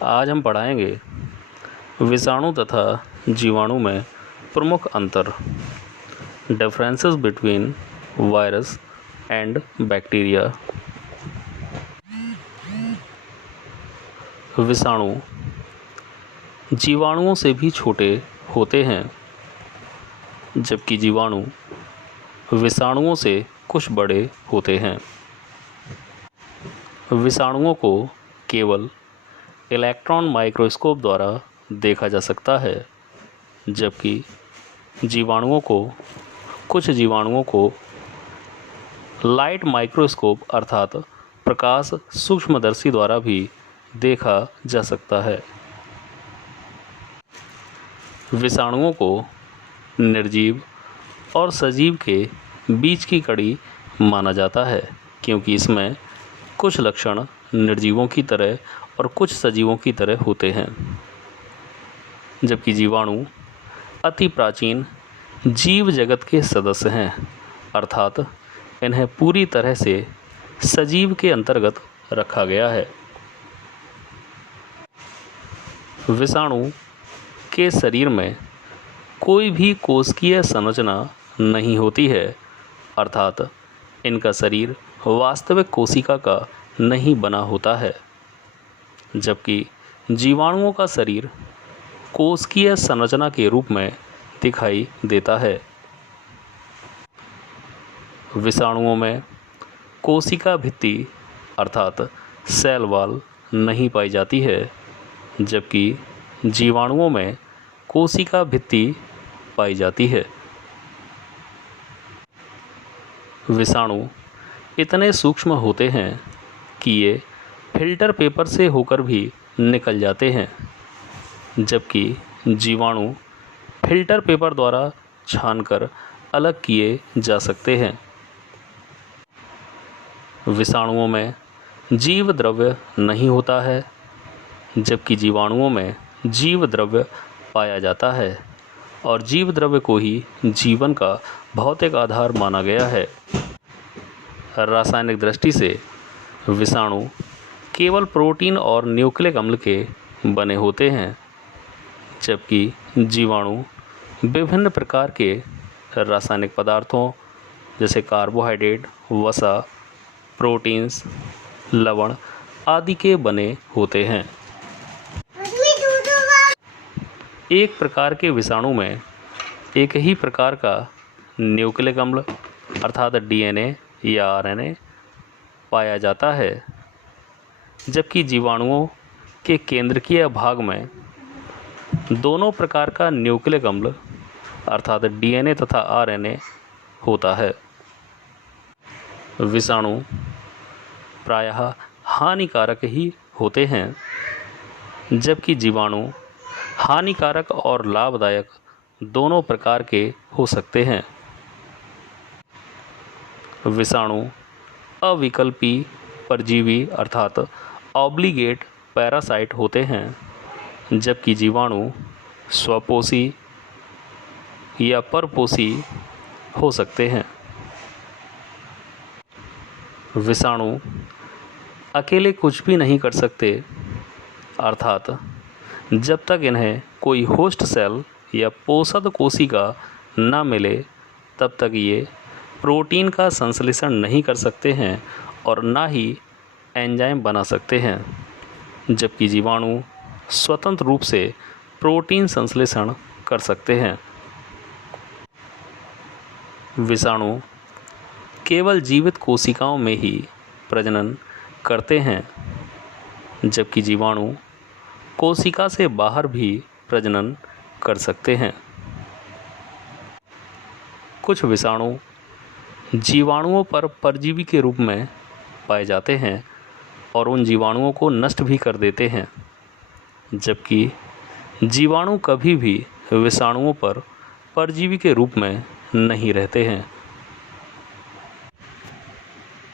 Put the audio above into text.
आज हम पढ़ाएंगे विषाणु तथा जीवाणु में प्रमुख अंतर, differences between virus and bacteria. विषाणु जीवाणुओं से भी छोटे होते हैं, जबकि जीवाणु विषाणुओं से कुछ बड़े होते हैं। विषाणुओं को केवल इलेक्ट्रॉन माइक्रोस्कोप द्वारा देखा जा सकता है, जबकि कुछ जीवाणुओं को लाइट माइक्रोस्कोप अर्थात प्रकाश सूक्ष्मदर्शी द्वारा भी देखा जा सकता है। विषाणुओं को निर्जीव और सजीव के बीच की कड़ी माना जाता है, क्योंकि इसमें कुछ लक्षण निर्जीवों की तरह और कुछ सजीवों की तरह होते हैं, जबकि जीवाणु अति प्राचीन जीव जगत के सदस्य हैं, अर्थात इन्हें पूरी तरह से सजीव के अंतर्गत रखा गया है। विषाणु के शरीर में कोई भी कोशिकीय संरचना नहीं होती है, अर्थात इनका शरीर वास्तविक कोशिका का नहीं बना होता है, जबकि जीवाणुओं का शरीर कोशिकीय संरचना के रूप में दिखाई देता है। विषाणुओं में कोशिका भित्ति अर्थात सेल वॉल नहीं पाई जाती है, जबकि जीवाणुओं में कोशिका भित्ति पाई जाती है। विषाणु इतने सूक्ष्म होते हैं कि ये फिल्टर पेपर से होकर भी निकल जाते हैं, जबकि जीवाणु फिल्टर पेपर द्वारा छानकर अलग किए जा सकते हैं। विषाणुओं में जीव द्रव्य नहीं होता है, जबकि जीवाणुओं में जीव द्रव्य पाया जाता है और जीव द्रव्य को ही जीवन का भौतिक आधार माना गया है। रासायनिक दृष्टि से विषाणु केवल प्रोटीन और न्यूक्लिक अम्ल के बने होते हैं, जबकि जीवाणु विभिन्न प्रकार के रासायनिक पदार्थों जैसे कार्बोहाइड्रेट, वसा, प्रोटीन्स, लवण आदि के बने होते हैं। एक प्रकार के विषाणु में एक ही प्रकार का न्यूक्लिक अम्ल अर्थात डीएनए या आरएनए पाया जाता है, जबकि जीवाणुओं के केंद्रकीय भाग में दोनों प्रकार का न्यूक्लिक अम्ल अर्थात डीएनए तथा आरएनए होता है। विषाणु प्रायः हानिकारक ही होते हैं, जबकि जीवाणु हानिकारक और लाभदायक दोनों प्रकार के हो सकते हैं। विषाणु अविकल्पी परजीवी अर्थात ऑब्लिगेट पैरासाइट होते हैं, जबकि जीवाणु स्वपोषी या परपोषी हो सकते हैं। विषाणु अकेले कुछ भी नहीं कर सकते, अर्थात जब तक इन्हें कोई होस्ट सेल या पोषक कोशिका न मिले तब तक ये प्रोटीन का संश्लेषण नहीं कर सकते हैं और ना ही एंजाइम बना सकते हैं, जबकि जीवाणु स्वतंत्र रूप से प्रोटीन संश्लेषण कर सकते हैं। विषाणु केवल जीवित कोशिकाओं में ही प्रजनन करते हैं, जबकि जीवाणु कोशिका से बाहर भी प्रजनन कर सकते हैं। कुछ विषाणु जीवाणुओं पर परजीवी के रूप में पाए जाते हैं और उन जीवाणुओं को नष्ट भी कर देते हैं, जबकि जीवाणु कभी भी विषाणुओं पर परजीवी के रूप में नहीं रहते हैं।